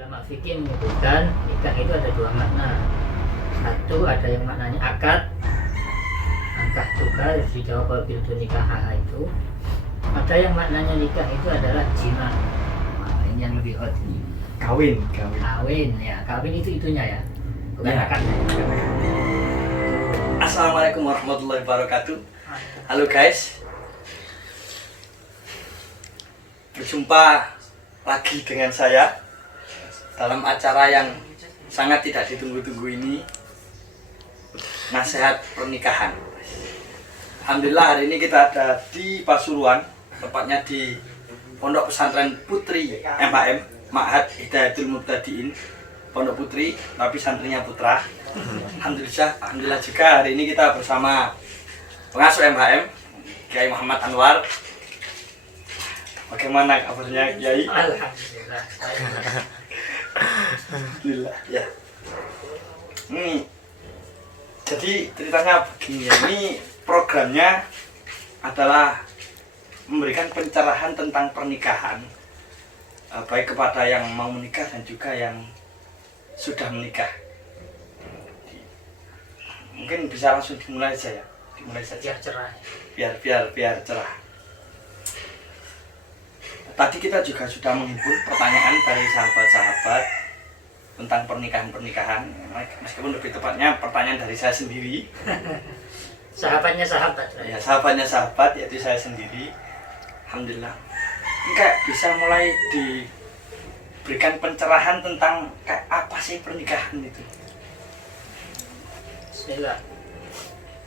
Ulama fikih menyebutkan nikah itu ada dua makna. Satu, ada yang maknanya akad, angkah tukar, harus dijawab bil nikah itu. Ada yang maknanya nikah itu adalah jima. Nah, ini yang lebih hot ini. Kawin. Kawin ya, kawin itu itunya ya, bukan Ya. akadnya. Assalamualaikum warahmatullahi wabarakatuh. Halo guys, berjumpa lagi dengan saya dalam acara yang sangat tidak ditunggu-tunggu ini, nasihat pernikahan. Alhamdulillah hari ini kita ada di Pasuruan, tepatnya di Pondok Pesantren Putri MHM, Ma'had Hidayatul Mubtadiin Pondok Putri, tapi santrinya putra. Alhamdulillah juga hari ini kita bersama pengasuh MHM Kiai Muhammad Anwar. Bagaimana kabarnya Kiai? Alhamdulillah. Alhamdulillah ya. Jadi ceritanya begini ya. Ini programnya adalah memberikan pencerahan tentang pernikahan, baik kepada yang mau menikah dan juga yang sudah menikah. Mungkin bisa langsung dimulai saja. Dimulai saja. Biar cerah. Tadi kita juga sudah menghimpun pertanyaan dari sahabat-sahabat tentang pernikahan-pernikahan. Meskipun lebih tepatnya pertanyaan dari saya sendiri. Sahabatnya sahabat. Ya, sahabatnya sahabat, yaitu saya sendiri. Alhamdulillah. Ini kayak bisa mulai diberikan pencerahan tentang kayak apa sih pernikahan itu. Bismillah.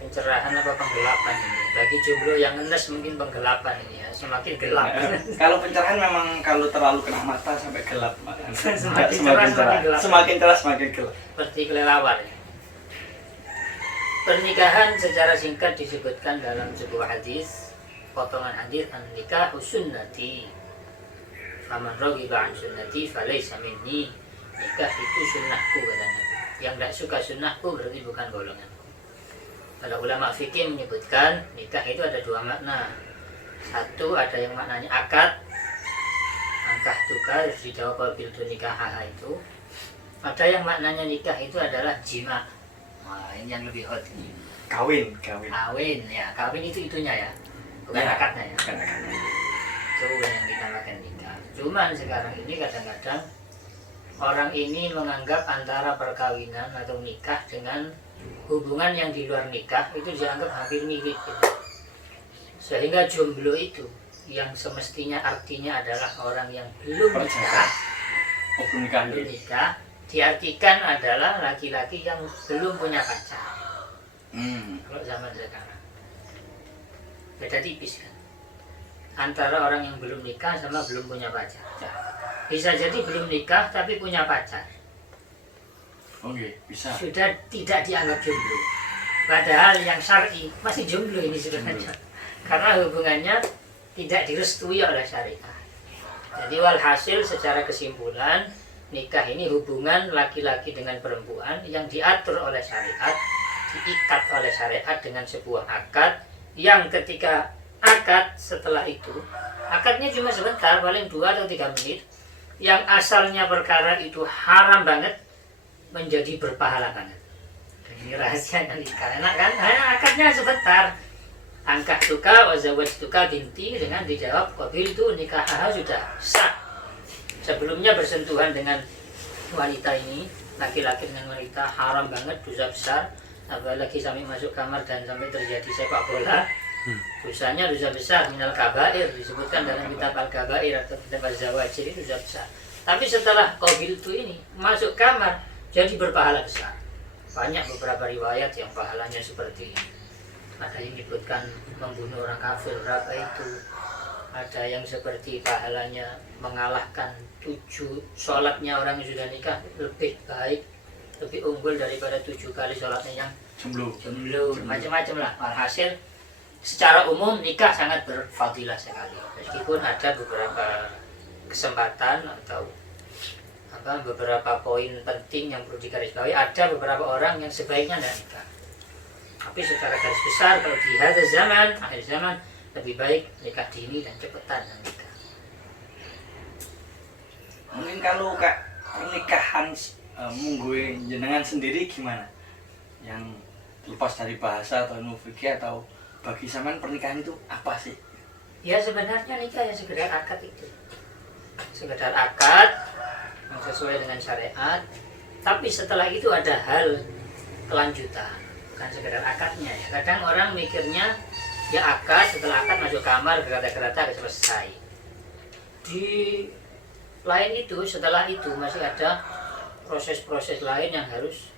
Pencerahan apa penggelapan ini? Bagi jomblo yang ngenes mungkin penggelapan ini ya, semakin gelap. Kalau pencerahan memang kalau terlalu kena mata sampai gelap. Semakin cerah, semakin gelap. Semakin cerah semakin gelap. Seperti kelelawar ya. Pernikahan secara singkat disebutkan dalam sebuah hadis, potongan hadis, an-nikah sunnati. Faman raghiba an sunnati falaysa minni. Nikah itu sunnahku kata Nabi. Yang tidak suka sunnahku berarti bukan golonganku. Kalau ulama fikih menyebutkan nikah itu ada dua makna. Satu, ada yang maknanya akad, angkah tukar, harus dijawab bil nikah itu. Ada yang maknanya nikah itu adalah jima. Wah, ini yang lebih hot ini. Kawin. Kawin ya, kawin itu itunya ya, bukan Ya, akadnya ya. bukan akadnya. Itu yang dinamakan nikah. Cuman sekarang ini kadang-kadang orang ini menganggap antara perkawinan atau nikah dengan hubungan yang di luar nikah itu dianggap hampir mirip gitu. Sehingga jomblo itu yang semestinya artinya adalah orang yang belum nikah, belum nikah, diartikan adalah laki-laki yang belum punya pacar. Kalau zaman sekarang beda tipis kan antara orang yang belum nikah sama belum punya pacar. Bisa jadi belum nikah tapi punya pacar, Oke, bisa. sudah tidak dianggap jomblo, padahal yang syar'i masih jomblo ini sebenarnya karena hubungannya tidak direstui oleh syariat. Jadi walhasil secara kesimpulan, nikah ini hubungan laki-laki dengan perempuan yang diatur oleh syariat, diikat oleh syariat dengan sebuah akad yang ketika akad setelah itu, akadnya cuma sebentar, paling 2 atau 3 menit, yang asalnya perkara itu haram banget menjadi berpahala banget. Dan ini rahasianya nikah, enak kan? Akadnya sebentar, angkah tuka wazawaj tuka binti, dengan dijawab qabil itu nikah sudah sah. Sebelumnya bersentuhan dengan wanita ini, laki-laki dengan wanita haram banget, dosa besar. Apalagi sampai masuk kamar dan sampai terjadi sepak bola, dosanya dosa besar, minal kabair, disebutkan dalam kitab al-kabair atau kitab az-zawajir, itu dosa besar. Tapi setelah qabil itu ini masuk kamar jadi berpahala besar. Banyak beberapa riwayat yang pahalanya seperti ini. Ada yang menyebutkan membunuh orang kafir berapa itu. Ada yang seperti pahalanya mengalahkan 7 sholatnya orang yang sudah nikah lebih baik, lebih unggul daripada 7 kali sholatnya yang jomblo. Macam-macam lah. Alhasil secara umum nikah sangat berfadilah sekali. Meskipun ada beberapa kesempatan atau beberapa poin penting yang perlu digarisbawahi, ada beberapa orang yang sebaiknya tidak nikah. Tapi secara garis besar kalau di hadza zaman, akhir zaman, lebih baik nikah dini dan cepetan nikah. Mungkin kalau Kak pernikahan mungguhe jenengan sendiri gimana? Yang lepas dari bahasa atau ilmu fikih, atau bagi sampean pernikahan itu apa sih? Ya sebenarnya nikah ya sekedar akad itu. Sekedar akad yang sesuai dengan syariat. Tapi setelah itu ada hal kelanjutan, bukan sekedar akadnya ya. Kadang orang mikirnya ya akad, setelah akad masuk kamar, gerata-gerata selesai. Di lain itu, setelah itu masih ada proses-proses lain yang harus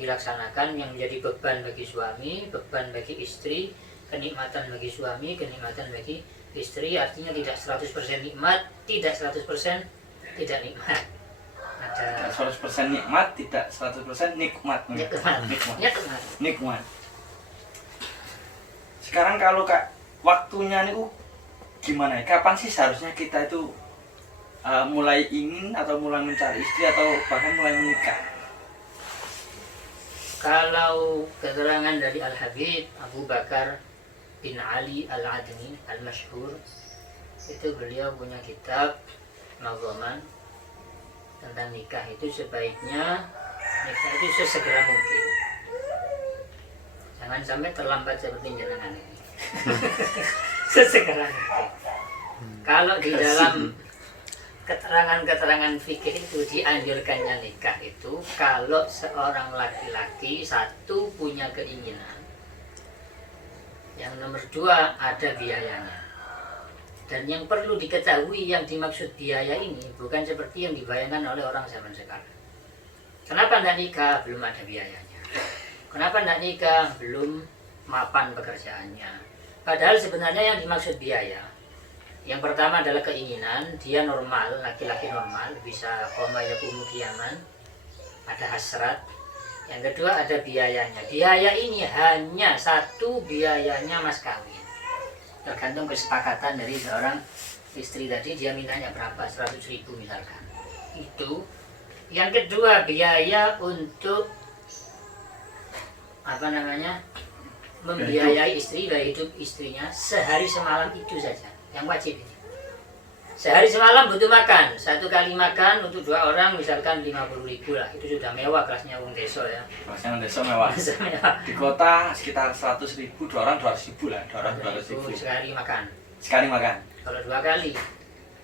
dilaksanakan, yang menjadi beban bagi suami, beban bagi istri, kenikmatan bagi suami, kenikmatan bagi istri. Artinya tidak 100% nikmat, tidak 100% tidak nikmat. Ada 100% nikmat, tidak 100% nikmat. Nikmat. Sekarang kalau Kak, waktunya nih gimana ya? Kapan sih seharusnya kita itu mulai ingin atau mulai mencari istri atau bahkan mulai menikah? Kalau keterangan dari Al-Habib Abu Bakar bin Ali Al-Adni Al-Masyhur, itu beliau punya kitab Nazaman tentang nikah. Itu sebaiknya nikah itu sesegera mungkin, jangan sampai terlambat seperti jenengan ini. Sesegera mungkin. Kalau di dalam keterangan-keterangan fikih itu dianjurkannya nikah itu kalau seorang laki-laki satu punya keinginan, yang nomor dua ada biayanya. Dan yang perlu diketahui, yang dimaksud biaya ini bukan seperti yang dibayangkan oleh orang zaman sekarang. Kenapa tidak nikah? Belum ada biayanya. Kenapa tidak nikah? Belum mapan pekerjaannya. Padahal sebenarnya yang dimaksud biaya, yang pertama adalah keinginan, dia normal, laki-laki normal, bisa koma yakumu kiaman, ada hasrat. Yang kedua ada biayanya. Biaya ini hanya satu, biayanya mas kawin. Tergantung kesepakatan dari seorang istri tadi, dia mintanya berapa, 100.000 misalkan. Itu. Yang kedua biaya untuk membiayai istri, gaya hidup istrinya sehari semalam, itu saja yang wajib ini. Sehari semalam butuh makan, satu kali makan untuk 2 orang misalkan 50.000 lah, itu sudah mewah kelasnya wong desa ya. Kelasnya wong desa mewah. Di kota sekitar 100.000, 2 orang 200.000 lah, 200.000 sekali makan. Sekali makan. Kalau 2 kali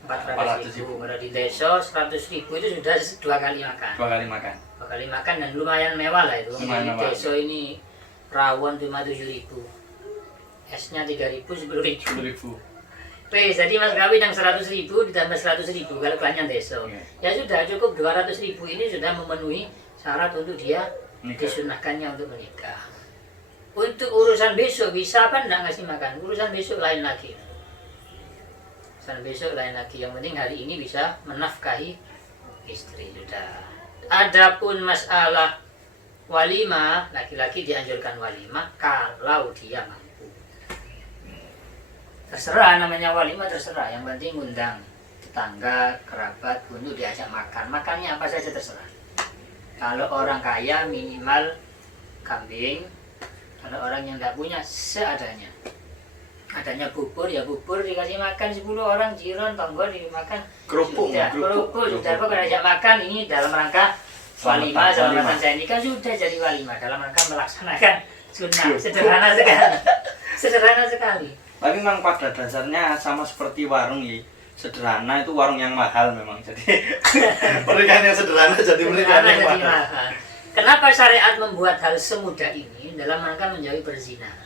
400.000. Kalau di desa 100.000 itu sudah 2 kali makan. 2 kali makan. 2 kali makan dan lumayan mewah lah itu. Di desa ini rawon cuma 7.000. Esnya 3.000, 10.000. Jadi mas kawin yang 100.000 ditambah 100.000 kalau kelannya desa. Ya sudah cukup 200.000 ini sudah memenuhi syarat untuk dia disunahkannya untuk menikah. Untuk urusan besok bisa apa enggak ngasih makan? Urusan besok lain lagi. Yang penting hari ini bisa menafkahi istri sudah. Adapun masalah walimah, laki-laki dianjurkan walimah kalau dia mampu. Terserah, namanya walimah terserah, yang penting undang tetangga, kerabat untuk diajak makan. Makannya apa saja terserah. Kalau orang kaya minimal kambing, kalau orang yang tidak punya seadanya. Adanya bubur ya bubur, dikasih makan 10 orang, jiran, tonggo dimakan. Kerupuk sudah pokoknya ajak makan, ini dalam rangka walimah, selamatan saya nikah sudah jadi walimah, dalam rangka melaksanakan sunnah. Sederhana sekali. Tapi memang pada dasarnya sama seperti warung ya, sederhana itu warung yang mahal memang. Jadi pernikahan yang sederhana jadi pernikahan yang mahal. Kenapa syariat membuat hal semudah ini dalam rangka menjauhi perzinahan?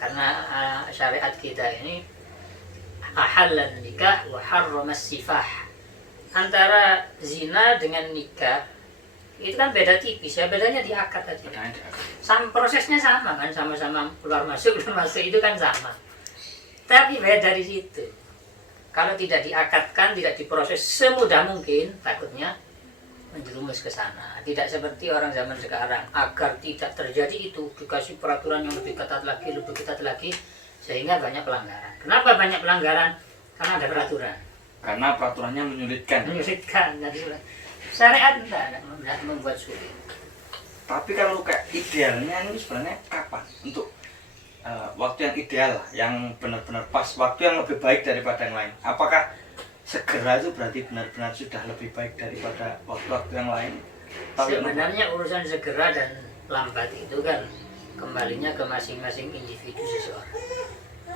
Karena syariat kita ini ahallan nikah wa harramas sifah. Antara zina dengan nikah itu kan beda tipis ya, bedanya di akad aja. Prosesnya sama kan, sama-sama keluar masuk itu kan sama. Tapi beda di situ. Kalau tidak diakadkan, tidak diproses semudah mungkin, takutnya menjerumus ke sana. Tidak seperti orang zaman sekarang, agar tidak terjadi itu dikasih peraturan yang lebih ketat lagi, sehingga banyak pelanggaran. Kenapa banyak pelanggaran? Karena ada peraturan. Karena peraturannya menyulitkan. Syariat tidak membuat sulit. Tapi kalau kayak idealnya ini sebenarnya kapan untuk waktu yang ideal, yang benar-benar pas, waktu yang lebih baik daripada yang lain? Apakah segera itu berarti benar-benar sudah lebih baik daripada waktu-waktu yang lain. Tapi Sebenarnya urusan segera dan lambat itu kan kembalinya ke masing-masing individu seseorang.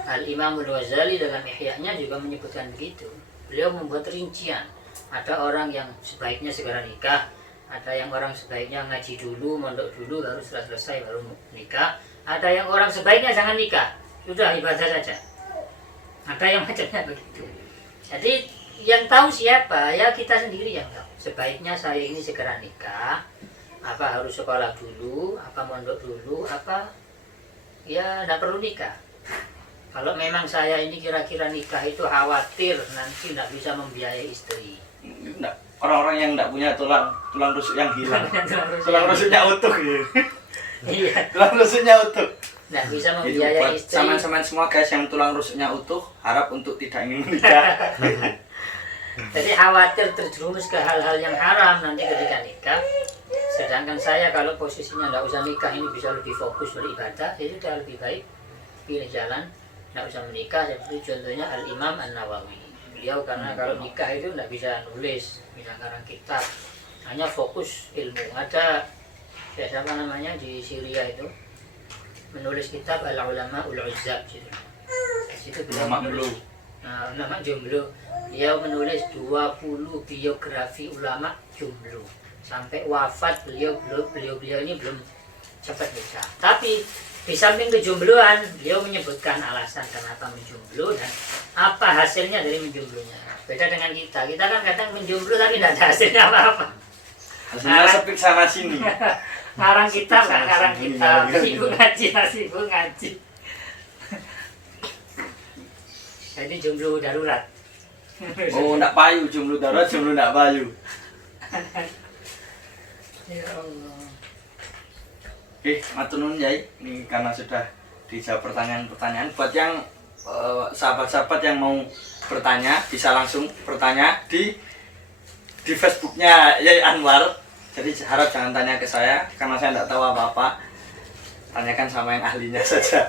Al-Imam Al-Ghazali dalam Ihya-nya juga menyebutkan begitu. Beliau membuat rincian. Ada orang yang sebaiknya segera nikah, ada yang orang sebaiknya ngaji dulu, mondok dulu, baru setelah selesai baru nikah. Ada yang orang sebaiknya jangan nikah, sudah ibadah saja. Ada yang macamnya begitu. Jadi yang tahu siapa? Ya kita sendiri yang tahu. Sebaiknya saya ini segera nikah, apa harus sekolah dulu, apa mondok dulu, apa ya tidak perlu nikah. Kalau memang saya ini kira-kira nikah itu khawatir nanti tidak bisa membiayai istri. Enggak, orang-orang yang tidak punya tulang rusuk yang hilang. Tulang Yang rusuknya utuh ya. Iya, Tulang rusuknya utuh. tidak bisa Jadi membiayai buat istri. saman-saman semua guys yang tulang rusuknya utuh, harap untuk tidak ingin menikah. Jadi khawatir terjerumus ke hal-hal yang haram nanti ketika nikah. Sedangkan saya kalau posisinya tidak usah nikah ini bisa lebih fokus beribadah, ya sudah lebih baik pilih jalan tidak usah menikah. Seperti contohnya Al-Imam An-Nawawi. Beliau karena kalau nikah itu tidak bisa nulis, bisa ngarang kitab, hanya fokus ilmu. Ada siapa namanya di Syria itu menulis kitab Al-Ulama Ul-Uzzab gitu. Di situ beliau Ulama menulis, ulama jomblo. Beliau menulis 20 biografi ulama jomblo. Sampai wafat beliau ini belum cepat nikah. Tapi di samping kejombloan, beliau menyebutkan alasan kenapa menjomblo dan apa hasilnya dari menjomblonya. Beda dengan kita kan kadang menjomblo tapi tidak ada hasilnya apa-apa. Hasilnya sepik sana sini. Ngarang kitab kan ngarang kitab, sibuk ngaji. Jadi jomblo darurat. Oh, enggak payu, jomblo darurat, jomblo enggak payu. Ya Allah. Oke, matur nuwun Yai. Ini karena sudah dijawab pertanyaan-pertanyaan. Buat yang sahabat-sahabat yang mau bertanya, bisa langsung bertanya di Facebooknya Yai Anwar. Jadi harap jangan tanya ke saya, karena saya tidak tahu apa-apa. Tanyakan sama yang ahlinya saja.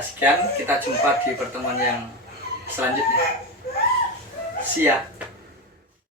Sekian, kita jumpa di pertemuan yang selanjutnya. See ya.